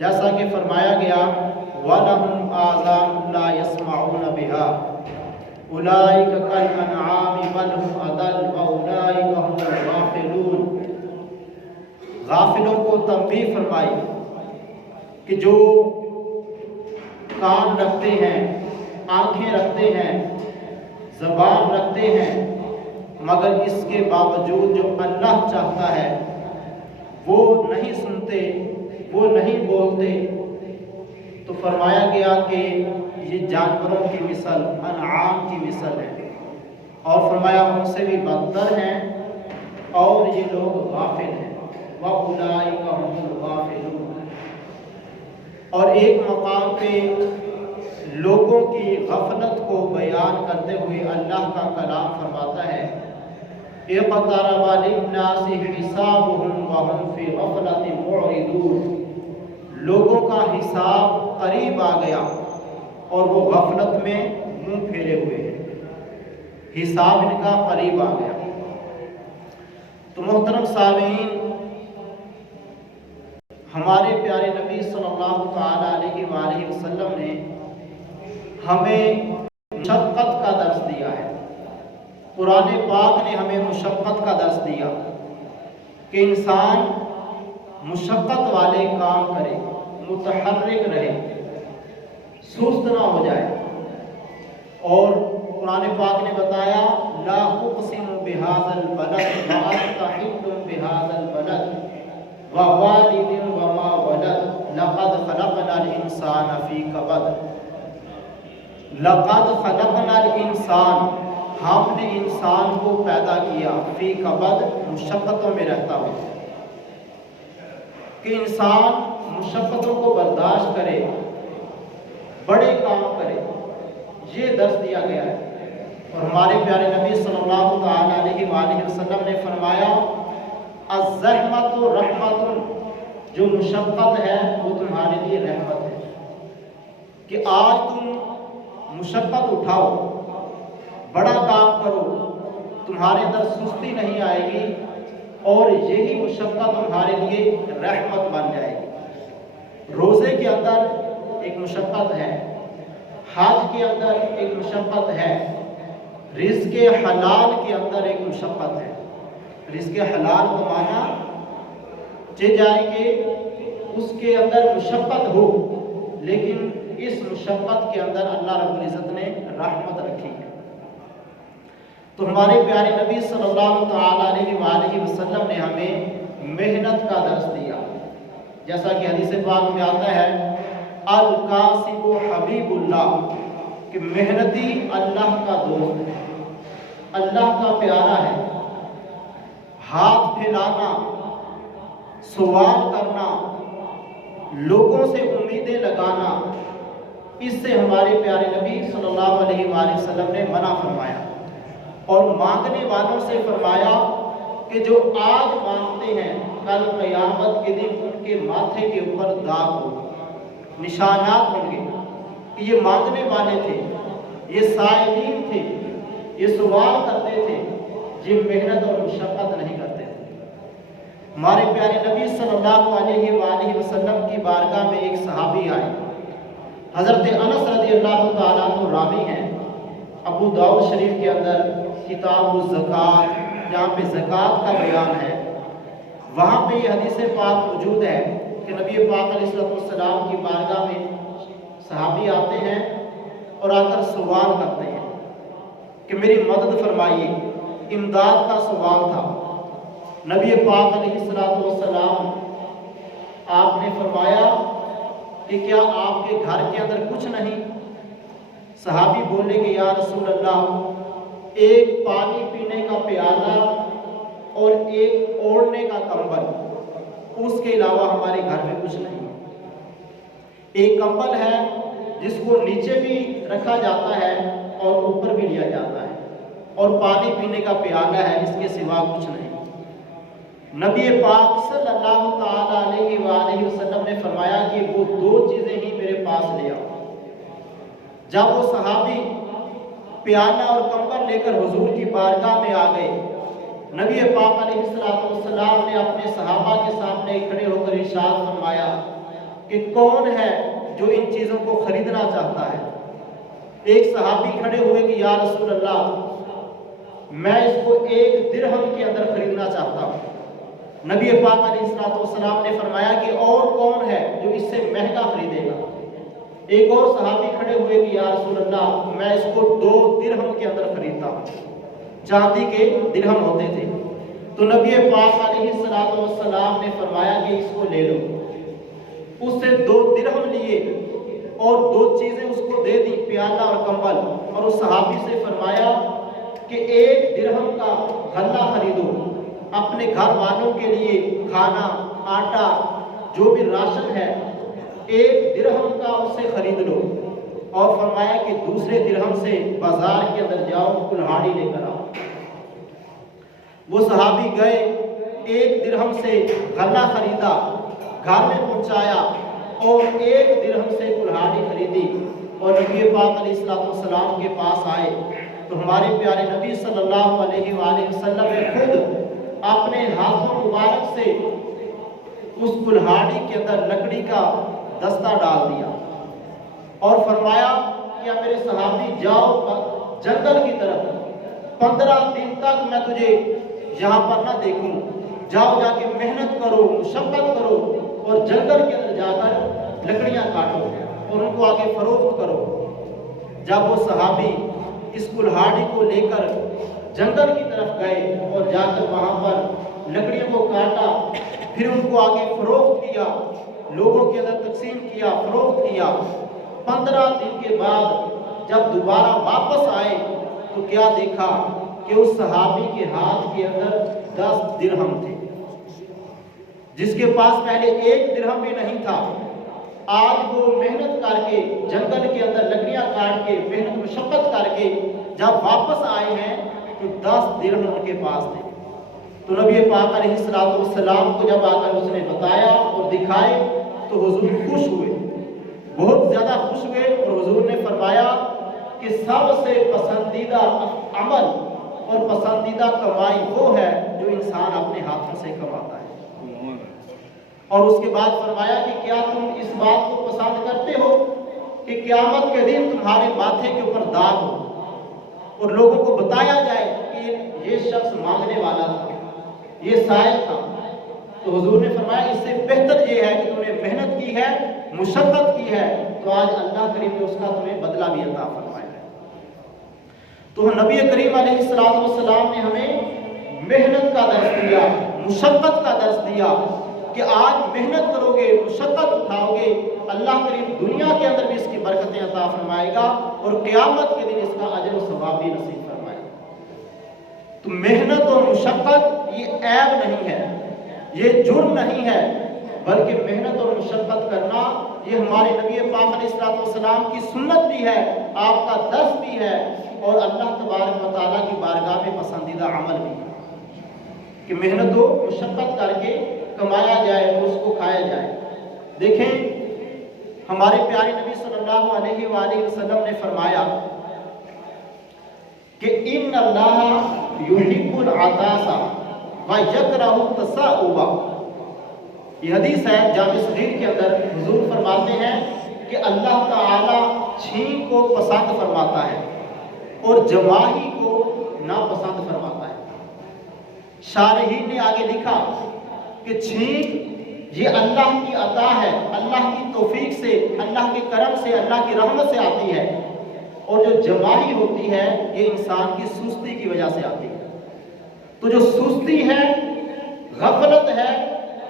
جیسا کہ فرمایا گیا وَلَهُمْ آذَانٌ لَا يَسْمَعُونَ بِهَا أُولَٰئِكَ كَالْأَنْعَامِ بَلْ هُمْ أَضَلُّ وَأُولَٰئِكَ هُمُ الْغَافِلُونَ۔ غافلوں کو تنبیہ فرمائی کہ جو کان رکھتے ہیں، آنکھیں رکھتے ہیں، زبان رکھتے ہیں، مگر اس کے باوجود جو اللہ چاہتا ہے وہ نہیں سنتے، وہ نہیں بولتے، تو فرمایا گیا کہ یہ جانوروں کی مثل، انعام کی مثل ہے، اور فرمایا ان سے بھی بدتر ہیں اور یہ لوگ غافل ہیں۔ وَأُولَٰئِكَ هُمُ الْغَافِلُونَ۔ اور ایک مقام پہ لوگوں کی غفلت کو بیان کرتے ہوئے اللہ کا کلام فرماتا ہے اقترب للناس حسابهم وهم في غفلة معرضون۔ لوگوں کا حساب قریب آ گیا اور وہ غفلت میں منہ پھیرے ہوئے ہیں، حساب ان کا قریب آ گیا۔ تو محترم سامعین، ہمارے پیارے نبی صلی اللہ تعالی علیہ وآلہ وسلم نے ہمیں مشقت کا درس دیا ہے۔ قرآن پاک نے ہمیں مشقت کا درس دیا کہ انسان مشقت والے کام کرے، متحرک رہے، سست نہ ہو جائے۔ اور قرآن پاک نے بتایا لا اقسم بهذا البلد وانت حل بهذا البلد ووالد وما ولد لقد خلقنا الانسان فی کبد۔ لقد خلقنا الانسان، ہم نے انسان کو پیدا کیا فی کبد، مشقتوں میں رہتا ہوا، کہ انسان مشقتوں کو برداشت کرے، بڑے کام کرے، یہ درس دیا گیا ہے۔ اور ہمارے پیارے نبی صلی اللہ تعالی علیہ وآلہ وسلم نے فرمایا الزحمۃ رحمۃ، جو مشقت ہے وہ تمہارے لیے رحمت ہے، کہ آج تم مشقت اٹھاؤ، بڑا کام کرو، تمہارے اندر سستی نہیں آئے گی اور یہی مشقت تمہارے لیے رحمت بن جائے گی۔ روزے کے اندر ایک مشقت ہے، حج کے اندر ایک مشقت ہے، رزق حلال کے اندر ایک مشقت ہے۔ رزق حلال کو مانا چاہے جائے کہ اس کے اندر مشقت ہو، لیکن اس مشقت کے اندر اللہ رب العزت نے رحمت رکھی ہے۔ تو ہمارے پیارے نبی صلی اللہ تعالی علیہ وآلہ وسلم نے ہمیں محنت کا درس دیا، جیسا کہ حدیث پاک میں آتا ہے الکاسب حبیب اللہ، کہ محنتی اللہ کا دوست ہے، اللہ کا پیارا ہے۔ ہاتھ پھیلانا، سوال کرنا، لوگوں سے امیدیں لگانا، اس سے ہمارے پیارے نبی صلی اللہ علیہ وآلہ وسلم نے منع فرمایا، اور مانگنے والوں سے فرمایا کہ جو آج مانگتے ہیں کل قیامت کے دن ان کے ماتھے کے اوپر داغ ہوگا، نشانات ہوں گے کہ یہ مانگنے والے تھے، یہ سائلین تھے، یہ سوال کرتے تھے، یہ محنت اور مشقت نہیں کرتے تھے۔ ہمارے پیارے نبی صلی اللہ علیہ وآلہ وسلم کی بارگاہ میں ایک صحابی آئے، حضرت انس رضی اللہ تعالیٰ عنہ راوی ہیں، ابو داؤد شریف کے اندر کتاب الزکوٰۃ، جہاں پہ زکوٰۃ کا بیان ہے، وہاں پہ یہ حدیث پاک موجود ہے کہ نبی پاک علیہ السلام کی بارگاہ میں صحابی آتے ہیں اور آ کر سوال کرتے ہیں کہ میری مدد فرمائیے، امداد کا سوال تھا۔ نبی پاک علیہ السلام آپ نے فرمایا کہ کیا آپ کے گھر کے اندر کچھ نہیں؟ صحابی بولے کہ یا رسول اللہ، ایک پانی پینے کا پیالہ اور ایک اوڑھنے کا کمبل، اس کے علاوہ ہمارے گھر میں کچھ نہیں۔ ایک کمبل ہے جس کو نیچے بھی رکھا جاتا ہے اور اوپر بھی لیا جاتا ہے، اور پانی پینے کا پیالہ ہے، اس کے سوا کچھ نہیں۔ نبی پاک صلی اللہ تعالی علیہ وآلہ وسلم نے فرمایا کہ وہ دو چیزیں ہی میرے پاس لے آؤ۔ جب وہ صحابی پیالہ اور کمبل لے کر حضور کی بارگاہ میں آ گئے، نبی پاک علیہ السلام نے اپنے صحابہ کے سامنے کھڑے ہو کر ارشاد فرمایا کہ کون ہے جو ان چیزوں کو خریدنا چاہتا ہے۔ ایک صحابی کھڑے ہوئے کہ یا رسول اللہ میں اس کو 1 درہم کے اندر خریدنا چاہتا ہوں۔ نبی پاک علیہ السلام نے فرمایا کہ اور کون ہے جو اس سے مہنگا خریدے گا۔ ایک اور صحابی کھڑے ہوئے کہ یا رسول اللہ میں اس کو 2 درہم کے اندر خریدتا ہوں، چاندی کے درہم ہوتے تھے۔ تو نبی پاک علیہ السلام نے فرمایا کہ اس کو لے لو۔ اس سے 2 درہم لیے اور 2 چیزیں اس کو دے دی، پیالہ اور کمبل، اور اس صحابی سے فرمایا کہ 1 درہم کا غلہ خریدو، اپنے گھر والوں کے لیے کھانا، آٹا، جو بھی راشن ہے 1 درہم کا اس سے خرید لو، اور فرمایا کہ دوسرے درہم سے بازار کے اندر جاؤ، کلہاڑی لے کر آؤ۔ وہ صحابی گئے، 1 درہم سے غلہ خریدا، گھر میں پہنچایا اور 1 درہم سے کلہاڑی خریدی، اور نبی پاک علیہ السلام کے پاس آئے تو ہمارے پیارے نبی صلی اللہ علیہ وآلہ وسلم نے خود اپنے ہاتھوں مبارک سے اس کلہاڑی کے اندر لکڑی کا دستہ ڈال دیا اور فرمایا کہ میرے صحابی جاؤ جنگل کی طرف، 15 دن تک میں تجھے یہاں پر نہ دیکھوں، جاؤ جا کے محنت کرو، مشقت کرو، اور جنگل کے اندر جا کر لکڑیاں کاٹو اور ان کو آگے فروخت کرو۔ جب وہ صحابی اس کلہاڑی کو لے کر جنگل کی طرف گئے اور جا کر وہاں پر لکڑیوں کو کاٹا، پھر ان کو آگے فروخت کیا، لوگوں کے اندر تقسیم کیا، فروخت کیا۔ 15 دن کے بعد جب دوبارہ واپس آئے تو کیا دیکھا کہ اس صحابی کے ہاتھ کے اندر 10 درہم تھے، جس کے پاس پہلے 1 درہم بھی نہیں تھا۔ آج وہ محنت کر کے جنگل کے اندر لکڑیاں کاٹ کے محنت مشقت کر کے جب واپس آئے ہیں تو 10 درہم ان کے پاس تھے۔ تو نبی پاک علیہ السلام کو جب آ کر اس نے بتایا اور دکھائے تو حضور خوش ہوئے، بہت زیادہ خوش ہوئے، اور حضور نے فرمایا کہ سب سے پسندیدہ عمل اور پسندیدہ کمائی وہ ہے جو انسان اپنے ہاتھوں سے کماتا ہے۔ اور اس کے بعد فرمایا کہ کیا تم اس بات کو پسند کرتے ہو کہ قیامت کے دن تمہارے ماتھے کے اوپر داغ ہو اور لوگوں کو بتایا جائے کہ یہ شخص مانگنے والا تھا، یہ سائل تھا؟ تو حضور نے فرمایا اس سے بہتر یہ ہے کہ تم نے محنت کی ہے، مشقت کی ہے، تو آج اللہ کریم نے اس کا تمہیں بدلہ بھی عطا فرمایا ہے۔ تو نبی کریم علیہ السلام نے ہمیں محنت کا درس دیا، مشقت کا درس دیا کہ آج محنت کرو گے، مشقت اٹھاؤ گے، اللہ کریم دنیا کے اندر بھی اس کی برکتیں عطا فرمائے گا اور قیامت کے دن اس کا اجر و ثواب بھی نصیب فرمائے گا۔ تو محنت اور مشقت یہ عیب نہیں ہے، یہ جرم نہیں ہے، بلکہ محنت اور مشقت کرنا یہ ہمارے نبی پاک علیہ السلام کی سنت بھی ہے، آپ کا درس بھی ہے، اور اللہ تبارک و تعالیٰ کی بارگاہ میں پسندیدہ عمل بھی ہے کہ محنت و مشقت کر کے کمایا جائے اور اس کو کھایا جائے۔ دیکھیں ہمارے پیارے نبی صلی اللہ علیہ وآلہ وسلم نے فرمایا کہ ان اللہ یحب العطاس ویکرہ التثاؤب۔ یہ حدیث ہے جامع صغیر کے اندر، حضور فرماتے ہیں کہ اللہ تعالی چھین کو پسند فرماتا ہے اور جماہی کو ناپسند فرماتا ہے۔ شارحین نے آگے لکھا کہ چھین یہ اللہ کی عطا ہے، اللہ کی توفیق سے، اللہ کے کرم سے، اللہ کی رحمت سے آتی ہے، اور جو جماہی ہوتی ہے یہ انسان کی سستی کی وجہ سے آتی ہے۔ تو جو سستی ہے، غفلت ہے،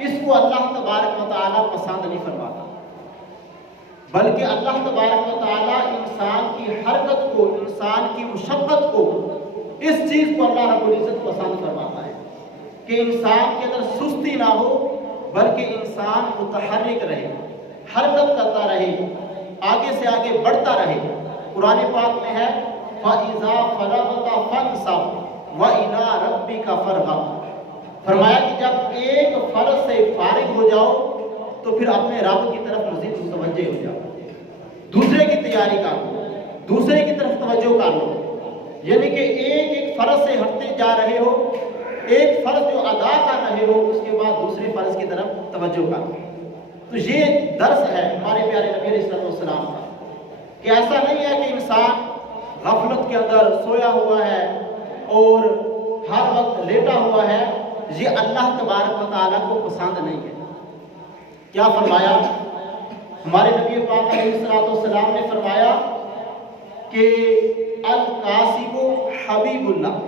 اس کو اللہ تبارک و تعالیٰ پسند نہیں فرماتا، بلکہ اللہ تبارک و تعالیٰ انسان کی حرکت کو، انسان کی مشقت کو، اس چیز کو اللہ رب العزت پسند فرماتا ہے کہ انسان کے اندر سستی نہ ہو، بلکہ انسان متحرک رہے، حرکت کرتا رہے، آگے سے آگے بڑھتا رہے۔ قرآن پاک میں ہے فَإِذَا فَرَغْتَ فَانْصَبْ وَإِلَىٰ رَبِّكَ فَارْغَب۔ فرمایا کہ جب ایک فرض سے فارغ ہو جاؤ تو پھر اپنے رب کی طرف مزید متوجہ ہو جاؤ، دوسرے کی تیاری کر لو، دوسرے کی طرف توجہ کر لو، یعنی کہ ایک ایک فرض سے ہٹتے جا رہے ہو، ایک فرض جو ادا کر رہے ہو اس کے بعد دوسرے فرض کی طرف توجہ کر لو۔ تو یہ درس ہے ہمارے پیارے نبی علیہ السلام کا کہ ایسا نہیں ہے کہ انسان غفلت کے اندر سویا ہوا ہے اور ہر وقت لیٹا ہوا ہے، یہ اللہ تبارک و تعالیٰ کو پسند نہیں ہے۔ کیا فرمایا ہمارے نبی پاک علیہ السلام نے؟ فرمایا کہ القاسب حبیب اللہ،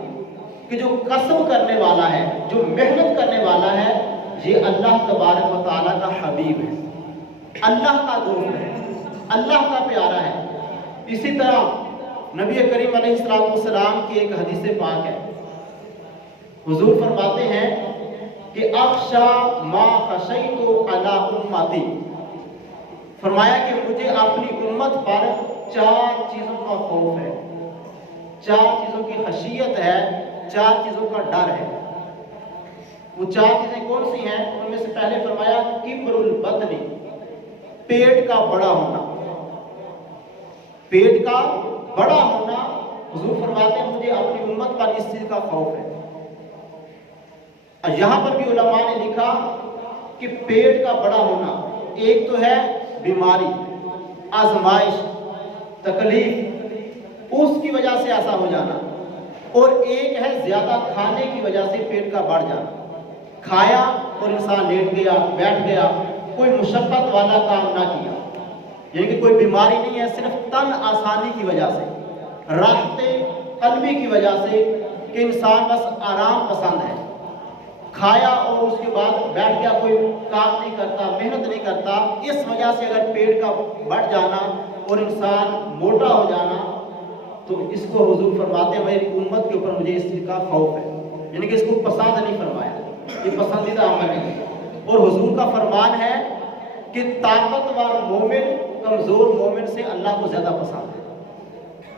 کہ جو قسم کرنے والا ہے، جو محنت کرنے والا ہے، یہ اللہ تبارک و تعالیٰ کا حبیب ہے، اللہ کا دوست ہے، اللہ کا پیارا ہے۔ اسی طرح نبی کریم علیہ السلام کی ایک حدیث پاک ہے، حضور فرماتے ہیں کہ اخشا ما خشیت علی امتی، فرمایا کہ مجھے اپنی امت پر 4 چیزوں کا خوف ہے، 4 چیزوں کی خشیت ہے، 4 چیزوں کا ڈر ہے۔ وہ 4 چیزیں کون سی ہیں؟ ان میں سے پہلے فرمایا کبر البطن، پیٹ کا بڑا ہونا، پیٹ کا بڑا ہونا۔ حضور فرماتے ہیں مجھے اپنی امت پر اس چیز کا خوف ہے۔ اور یہاں پر بھی علماء نے لکھا کہ پیٹ کا بڑا ہونا، ایک تو ہے بیماری، آزمائش، تکلیف، اس کی وجہ سے ایسا ہو جانا، اور ایک ہے زیادہ کھانے کی وجہ سے پیٹ کا بڑھ جانا، کھایا اور انسان لیٹ گیا، بیٹھ گیا، کوئی مشقت والا کام نہ کیا، یعنی کہ کوئی بیماری نہیں ہے، صرف تن آسانی کی وجہ سے، راحت قلبی کی وجہ سے، کہ انسان بس آرام پسند ہے، کھایا اور اس کے بعد بیٹھ گیا، کوئی کام نہیں کرتا، محنت نہیں کرتا، اس وجہ سے اگر پیٹ کا بڑھ جانا اور انسان موٹا ہو جانا، تو اس کو حضور فرماتے ہیں میری امت کے اوپر مجھے اس چیز کا خوف ہے، یعنی کہ اس کو پسند نہیں فرمایا، یہ پسندیدہ عمل ہے۔ اور حضور کا فرمان ہے کہ طاقتور مومن کمزور مومن سے اللہ کو زیادہ پسند ہے۔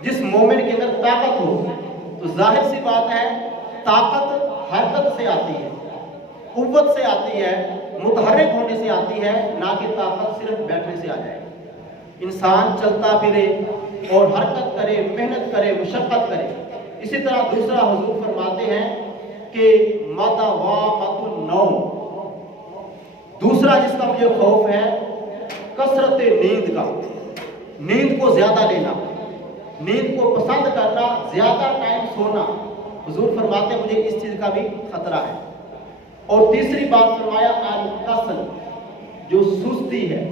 جس مومن کے اندر طاقت ہو تو ظاہر سی بات ہے طاقت حرکت سے آتی ہے، قوت سے آتی ہے، متحرک ہونے سے آتی ہے، نہ کہ طاقت صرف بیٹھنے سے آ جائے۔ انسان چلتا پھرے اور حرکت کرے، محنت کرے، مشقت کرے۔ اسی طرح دوسرا حضور فرماتے ہیں کہ مداومۃ النوم، دوسرا جس کا مجھے خوف ہے کثرت نیند کا، نیند کو زیادہ لینا، نیند کو پسند کرنا، زیادہ ٹائم سونا۔ حضور فرماتے ہیں مجھے اس چیز کا بھی خطرہ ہے۔ اور تیسری بات فرمایا الکسل، جو سستی ہے،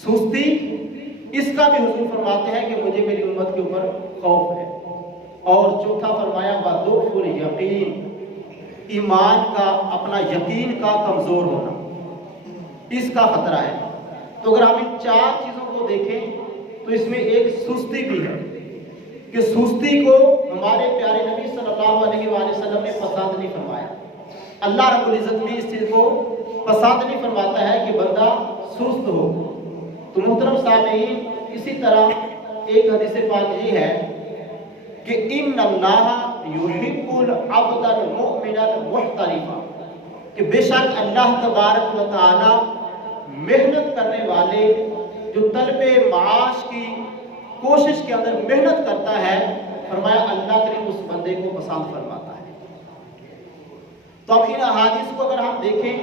سستی، اس کا بھی حضور فرماتے ہیں کہ مجھے میری امت کے اوپر خوف ہے۔ اور چوتھا فرمایا وضعف الیقین، ایمان کا، اپنا یقین کا کمزور ہونا، اس کا خطرہ ہے۔ تو اگر ہم ان 4 چیزوں کو دیکھیں تو اس میں ایک سستی بھی ہے، کہ سستی کو ہمارے پیارے نبی صلی اللہ علیہ وآلہ وسلم نے پسند نہیں فرمایا۔ اللہ رب العزت بھی اس چیز کو پسند نہیں فرماتا ہے کہ بندہ سست ہو۔ تو محترم سامعین، اسی طرح ایک حدیث پاک یہ ہے کہ ان اللہ یحب العبد المؤمن المحترف، کہ بے شک اللہ تبارک و تعالی محنت کرنے والے، جو طلب معاش کی کوشش کے اندر محنت کرتا ہے، فرمایا اللہ کریم اس بندے کو پسند فرماتا ہے۔ تو اب ان احادیث کو اگر ہم دیکھیں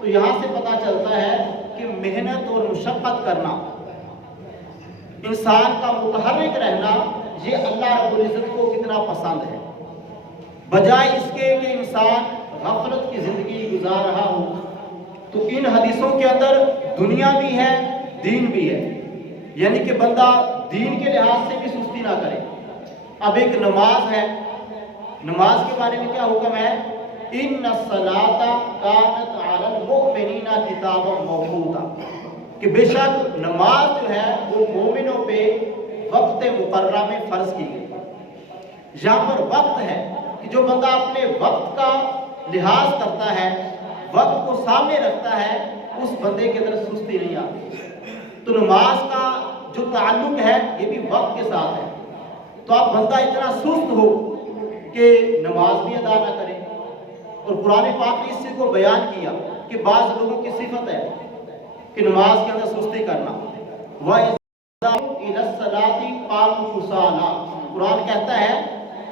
تو یہاں سے پتہ چلتا ہے کہ محنت اور مشقت کرنا، انسان کا متحرک رہنا، یہ اللہ رب العزت کو کتنا پسند ہے، بجائے اس کے کہ انسان غفلت کی زندگی گزار رہا ہو۔ تو ان حدیثوں کے اندر دنیا بھی ہے، دین بھی ہے، یعنی کہ بندہ دین کے لحاظ سے بھی سستی نہ کرے۔ اب ایک نماز ہے، نماز کے بارے میں کیا حکم ہے؟ ان الصلاۃ کانت علی المؤمنین کتابا موقوتا، کہ بے شک نماز جو ہے وہ مومنوں پہ وقت مقررہ میں فرض کی گئی۔ یہاں پر وقت ہے کہ جو بندہ اپنے وقت کا لحاظ کرتا ہے، وقت کو سامنے رکھتا ہے، اس بندے کے اندر سستی نہیں آتی۔ تو نماز کا جو تعلق ہے یہ بھی وقت کے ساتھ ہے۔ تو اب بندہ اتنا سست ہو کہ نماز بھی ادا نہ کرے، اور قرآن پاک نے اس چیز کو بیان کیا کہ بعض لوگوں کی صفت ہے کہ نماز کے اندر سستی کرنا۔ وَإِذَا إِلَى الصَّلَاةِ قَامُوا كُسَالَىٰ، قرآن کہتا ہے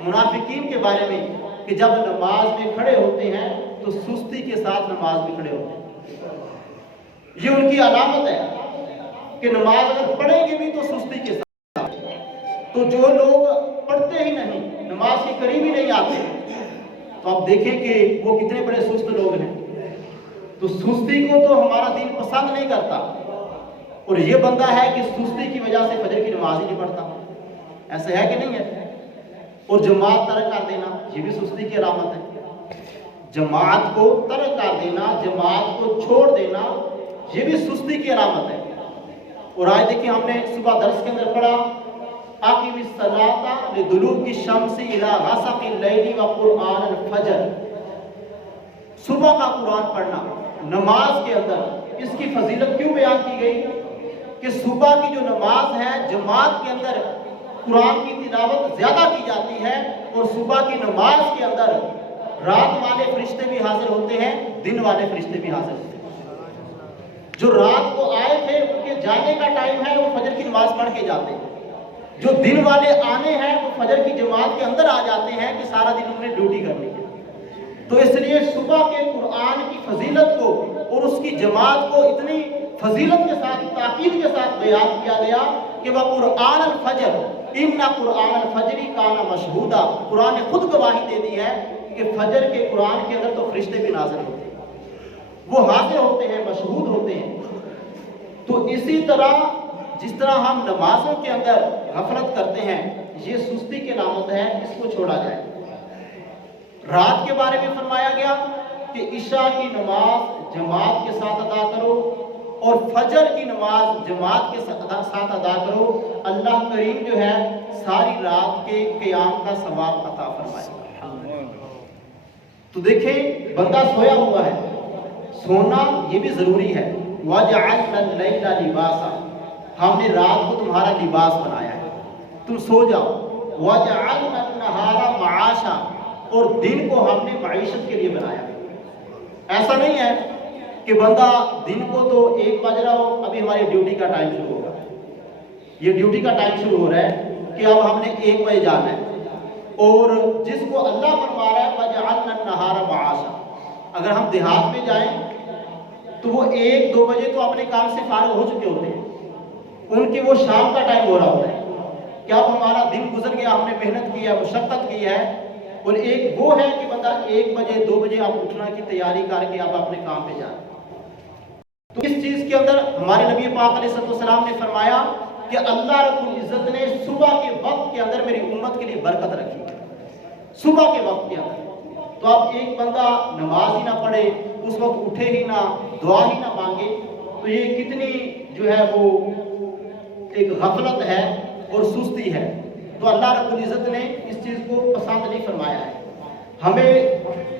منافقین کے بارے میں کہ جب نماز میں کھڑے ہوتے ہیں تو سستی کے ساتھ نماز میں کھڑے ہوتے ہیں۔ یہ ان کی علامت ہے کہ نماز اگر پڑھیں گے بھی تو سستی کے ساتھ. تو جو لوگ پڑھتے ہی نہیں، نماز کے قریب ہی نہیں آتے، تو آپ دیکھیں کہ وہ کتنے بڑے سست لوگ ہیں. تو سستی کو تو ہمارا دین پسند نہیں کرتا، اور یہ بندہ ہے کہ سستی کی وجہ سے فجر کی نماز ہی نہیں پڑھتا. ایسا ہے کہ نہیں ہے؟ اور جماعت ترک کر دینا یہ بھی سستی کی علامت ہے. جماعت کو ترک کر دینا، جماعت کو چھوڑ دینا، یہ بھی سستی کی علامت ہے. اور آج دیکھیں ہم نے صبح درس کے اندر پڑھا اقیم الصلاۃ لدلوک الشمس الی غسق اللیل وقرآن الفجر. صبح کا قرآن پڑھنا نماز کے اندر، اس کی فضیلت کیوں بیان کی گئی کہ صبح کی جو نماز ہے جماعت کے اندر قرآن کی تلاوت زیادہ کی جاتی ہے، اور صبح کی نماز کے اندر رات والے فرشتے بھی حاضر ہوتے ہیں، دن والے فرشتے بھی حاضر ہوتے ہیں. جو رات کو آئے تھے ان کے جانے کا ٹائم ہے، وہ فجر کی نماز پڑھ کے جاتے ہیں. جو دن والے آنے ہیں وہ فجر کی جماعت کے اندر آ جاتے ہیں کہ سارا دن انہوں نے ڈیوٹی کرنی ہے. تو اس لیے صبح کے قرآن کی فضیلت کو اور اس کی جماعت کو اتنی فضیلت کے ساتھ، تاکید کے ساتھ بیان کیا گیا کہ وہ قرآن الفجر ان قرآن الفجر کان مشہودا. قرآن نے خود گواہی دے دی ہے کہ فجر کے قرآن کے اندر تو فرشتے بھی نازل ہوتے ہیں، وہ حاضر ہوتے ہیں، مشہود ہوتے ہیں. تو اسی طرح جس طرح ہم نمازوں کے اندر غفلت کرتے ہیں، یہ سستی کی علامت ہے، اس کو چھوڑا جائے. رات کے بارے میں فرمایا گیا کہ عشاء کی نماز جماعت کے ساتھ ادا کرو، اور فجر کی نماز جماعت کے ساتھ ادا کرو. اللہ کریم جو ہے ساری رات کے قیام کا ثواب عطا فرمائے. تو دیکھیں بندہ سویا ہوا ہے، سونا یہ بھی ضروری ہے. وَجَعَلْنَا اللَّيْلَ لِبَاسًا، ہم نے رات کو تمہارا لباس بنایا ہے، تم سو جاؤ. وَجَعَلْنَا النَّهَارَ مَعَاشًا، اور دن کو ہم نے معیشت کے لیے بنایا. ایسا نہیں ہے کہ بندہ دن کو تو 1 بج رہا ہو، ابھی ہماری ڈیوٹی کا ٹائم شروع ہوگا، یہ ڈیوٹی کا ٹائم شروع ہو رہا ہے کہ اب ہم نے 1 بجے جانا ہے. اور جس کو اللہ فرما رہا ہے وَجَعَلْنَا النَّهَارَ مَعَاشًا، اگر ہم دیہات میں جائیں تو وہ 1-2 بجے تو اپنے کام سے فارغ ہو چکے ہوتے ہیں، ان کے وہ شام کا ٹائم ہو رہا ہوتا ہے کہ اب ہمارا دن گزر گیا، ہم نے محنت کی ہے، مشقت کی ہے. اور ایک وہ ہے کہ بندہ 1 بجے 2 بجے آپ اٹھنا کی تیاری کر کے آپ اپنے کام پہ جائیں. تو اس چیز کے اندر ہمارے نبی پاک علیہ السلام نے فرمایا کہ اللہ رب العزت نے صبح کے وقت کے اندر میری امت کے لیے برکت رکھی ہے، صبح کے وقت کے اندر. تو اب ایک بندہ نماز ہی نہ پڑھے، اس وقت اٹھے ہی نہ، دعا ہی نہ مانگے، تو یہ کتنی جو ہے وہ ایک غفلت ہے اور سستی ہے. تو اللہ رب العزت نے اس چیز کو پسند نہیں فرمایا ہے. ہمیں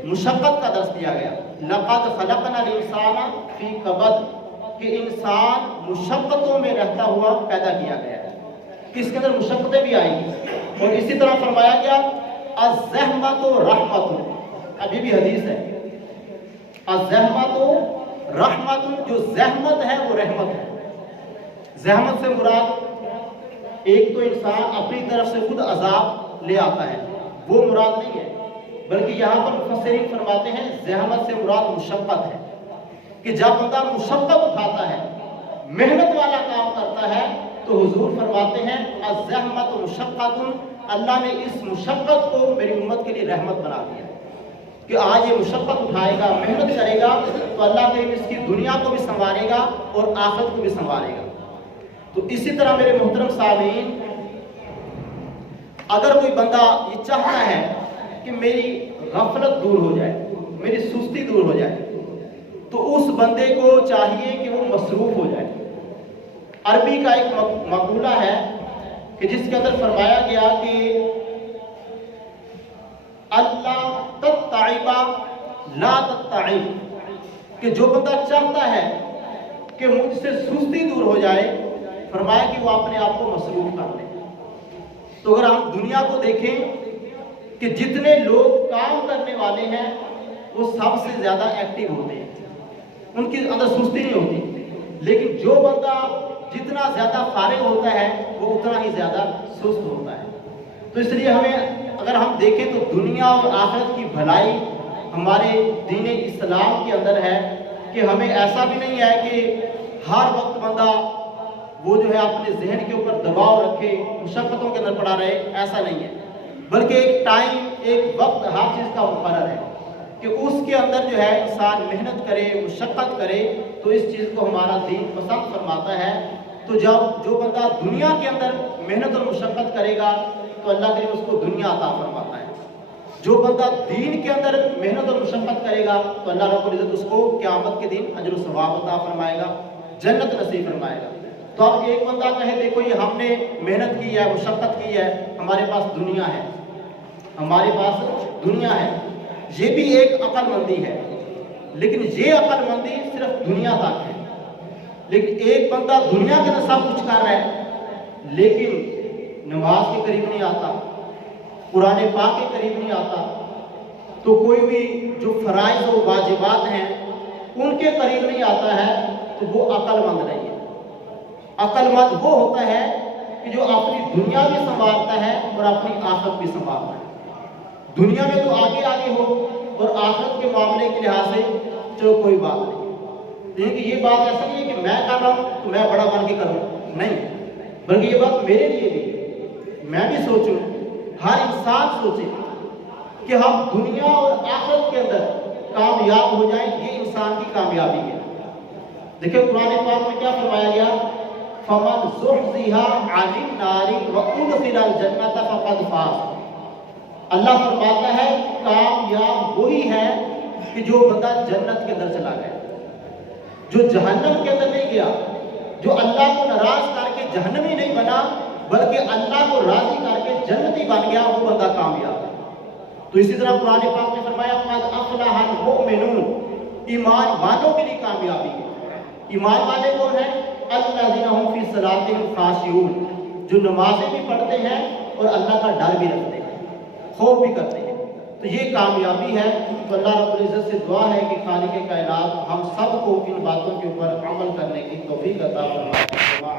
مشقت کا درس دیا گیا، لقد خلقنا الانسان فی کبد، کہ انسان مشقتوں میں رہتا ہوا پیدا کیا گیا ہے، کہ اس کے اندر مشقتیں بھی آئیں گی. اور اسی طرح فرمایا گیا الزحمت رحمت، اب یہ بھی حدیث ہے، الزحمت رحمت، جو زحمت ہے وہ رحمت ہے. زحمت سے مراد ایک تو انسان اپنی طرف سے خود عذاب لے آتا ہے، وہ مراد نہیں ہے، بلکہ یہاں پر مفسرین فرماتے ہیں زحمت سے مراد مشقت ہے، کہ جب بندہ مشقت اٹھاتا ہے، محنت والا کام کرتا ہے، تو حضور فرماتے ہیں الزحمت مشقت، اللہ نے اس مشقت کو میری امت کے لیے رحمت بنا دیا کہ آج یہ مشقت اٹھائے گا، محنت کرے گا، تو اللہ کریم اس کی دنیا کو بھی سنوارے گا اور آخرت کو بھی سنوارے گا. تو اسی طرح میرے محترم سامعین، اگر کوئی بندہ یہ چاہتا ہے کہ میری غفلت دور ہو جائے، میری سستی دور ہو جائے، تو اس بندے کو چاہیے کہ وہ مصروف ہو جائے. عربی کا ایک مقولہ ہے کہ جس کے اندر فرمایا گیا کہ اللہ تتعب لا تتعب، کہ جو بندہ چاہتا ہے کہ مجھ سے سستی دور ہو جائے، فرمایا کہ وہ اپنے آپ کو مصروف کر لے. تو اگر ہم دنیا کو دیکھیں کہ جتنے لوگ کام کرنے والے ہیں وہ سب سے زیادہ ایکٹیو ہوتے ہیں، ان کے اندر سستی نہیں ہوتی. لیکن جو بندہ جتنا زیادہ فارغ ہوتا ہے وہ اتنا ہی زیادہ سست ہوتا ہے. تو اس لیے ہمیں اگر ہم دیکھیں تو دنیا اور آخرت کی بھلائی ہمارے دین اسلام کے اندر ہے. کہ ہمیں ایسا بھی نہیں ہے کہ ہر وقت بندہ وہ جو ہے اپنے ذہن کے اوپر دباؤ رکھے، مشقتوں کے اندر پڑا رہے، ایسا نہیں ہے، بلکہ ایک ٹائم، ایک وقت ہر چیز کا مقرر ہے کہ اس کے اندر جو ہے انسان محنت کرے، مشقت کرے، تو اس چیز کو ہمارا دین پسند فرماتا ہے۔ تو جب جو بندہ دنیا کے اندر محنت اور مشقت کرے گا تو اللہ کریم اس کو دنیا عطا فرماتا ہے۔ جو بندہ دین کے اندر محنت اور مشقت کرے گا تو اللہ رب العزت اس کو قیامت کے دن اجر و ثواب عطا فرمائے گا، جنت نصیب فرمائے گا۔ تو اب ایک بندہ کہے دیکھو یہ ہم نے محنت کی ہے، مشقت کی ہے، ہمارے پاس دنیا ہے، ہمارے پاس دنیا ہے، یہ بھی ایک عقل مندی ہے، لیکن یہ عقل مندی صرف دنیا تک ہے۔ لیکن ایک بندہ دنیا کے اندر سب کچھ کر رہا ہے لیکن نماز کے قریب نہیں آتا، قرآن پاک کے قریب نہیں آتا، تو کوئی بھی جو فرائض و واجبات ہیں ان کے قریب نہیں آتا ہے، تو وہ عقل مند نہیں ہے۔ عقل مند وہ ہوتا ہے کہ جو اپنی دنیا بھی سنبھالتا ہے اور اپنی آخرت بھی سنبھالتا ہے۔ دنیا میں تو آگے آگے ہو اور آخرت کے معاملے کے لحاظ سے چلو کوئی بات نہیں، لیکن یہ بات ایسا نہیں ہے کہ میں کر رہا ہوں تو میں بڑا بن کے کروں، نہیں، بلکہ یہ بات میرے لیے بھی، میں بھی سوچوں، ہر انسان سوچے کہ ہم دنیا اور آخرت کے اندر کامیاب ہو جائیں، یہ انسان کی کامیابی ہے۔ دیکھیں قرآن پاک میں کیا فرمایا گیا، فَمَنْ زُحْزِحَ عَنِ النَّارِ وَأُدْخِلَ الْجَنَّةَ فَقَدْ فَازَ۔ اللہ فرماتا ہے کامیاب وہی ہے کہ جو بندہ جنت کے اندر چلا گیا، جو جہنم کے اندر نہیں گیا، جو اللہ کو ناراض کر کے جہنمی نہیں بنا بلکہ اللہ کو راضی کر کے جنتی بن گیا، وہ بندہ کامیاب ہے۔ تو اسی طرح قرآن پاک نے فرمایا قَدْ أَفْلَحَ الْمُؤْمِنُونَ، ایمان والوں کے لیے کامیابی ہے۔ ایمان والے کون ہیں؟ الَّذِينَ هُمْ فِي صَلَاتِهِمْ خَاشِعُونَ، جو نمازیں بھی پڑھتے ہیں اور اللہ کا ڈر بھی رکھتے ہیں، خوف بھی کرتے ہیں، تو یہ کامیابی ہے۔ تو اللہ رب العزت سے دعا ہے کہ خالق کائنات ہم سب کو ان باتوں کے اوپر عمل کرنے کی توفیق عطا فرمائے۔